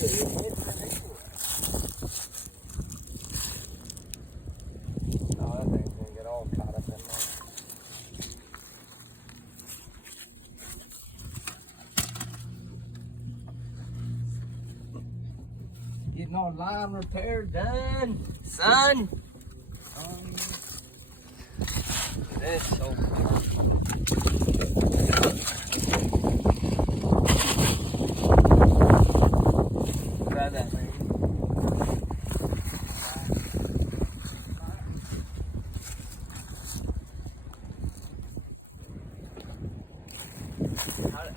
that thing's gonna get all caught up in there. Getting our line repair done, son. This so grab that thing.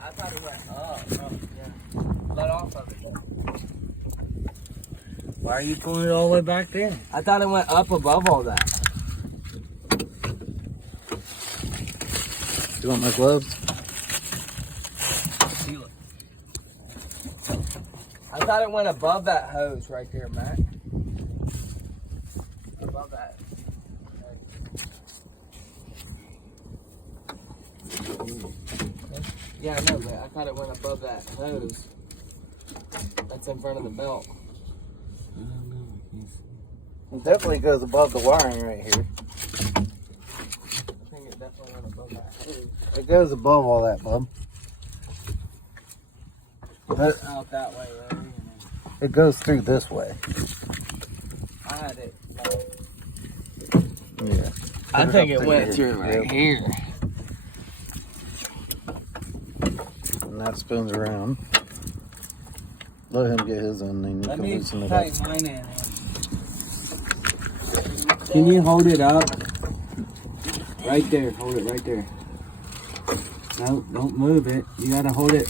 I thought it went up. Oh, yeah. Let off of it. Why are you pulling it all the way back there? I thought it went up above all that. Do you want my gloves? Feel it. I thought it went above that hose right there, Matt. Above that. Yeah, I know, but I thought it went above that hose that's in front of the belt. I don't know. It definitely goes above the wiring right here. I think it definitely went above that hose. It goes above all that, bub. It's out that way, right? It goes through this way. I had it. Yeah. I think it went through right here. And that spins around. Let him get his in, and you Let can me loosen it up. tighten mine in. Can you hold it up? Right there. Hold it right there. No, don't move it. You gotta hold it.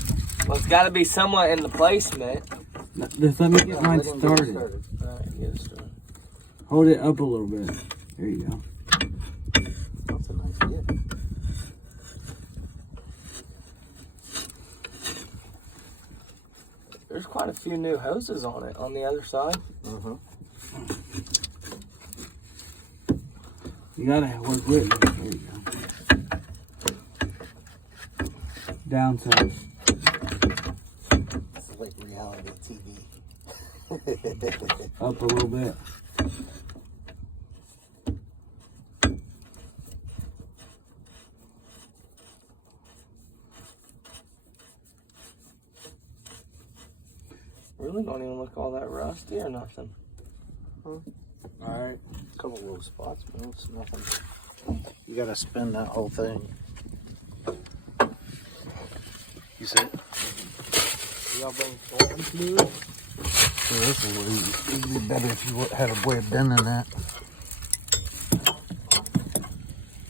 Well, it's gotta be somewhat in the placement. Just let me get mine started. Alright, get it started. Hold it up a little bit. There you go. That's a nice hit. There's quite a few new hoses on it on the other side. Mm-hmm. You gotta work with it. There you go. Downside. It's like reality TV. Up a little bit. Really don't even look all that rusty or nothing. Alright. A couple little spots, but it's nothing. You gotta spin that whole thing. You see it? Y'all bring folding fluid? So this is what it'd be better if you had a way of bending that.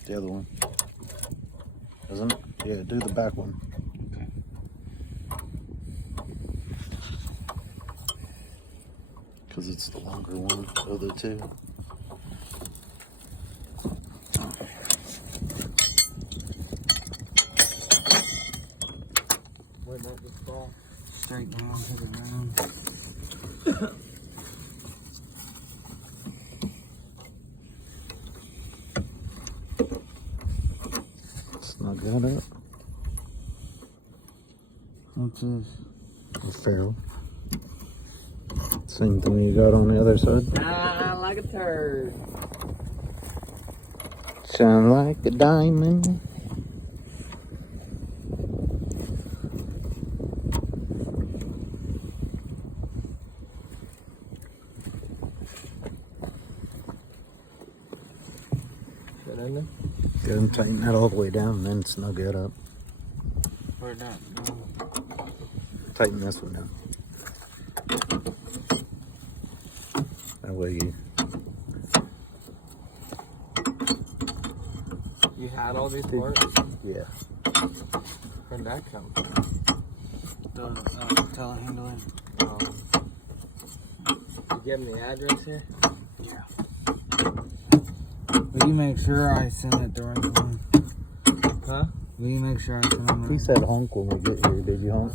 The other one. Isn't it? Yeah, do the back one. Okay. Because it's the longer one of the two. Wouldn't that just fall straight down to the ground? Snug that up. What's this? A ferrule. Same thing you got on the other side. Ah, like a turd. Shine like a diamond. Get in there? Go and tighten that all the way down and then snug it up. Where'd that go? Tighten this one down. That way You had all these parts? yeah. Where'd that come from? The telehandler. You give them the address here? Yeah. Will you make sure I send it the right one? Huh? Will you make sure I send it? He said honk when we get here. Did you honk?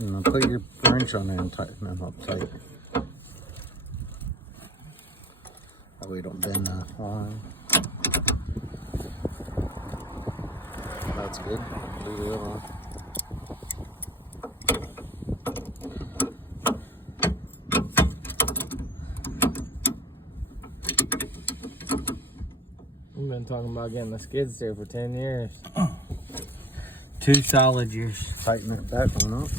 And then put your wrench on there and tighten them up tight. That way you don't bend the line. That's good. Do the other one. We've been talking about getting the skid steer for 10 years. 2 solid years. Tighten that back one up.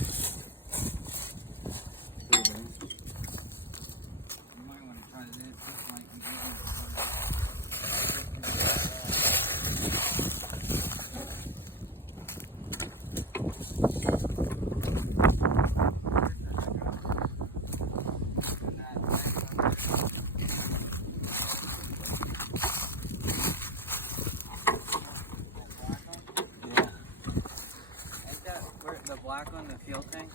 The black one, the fuel tank?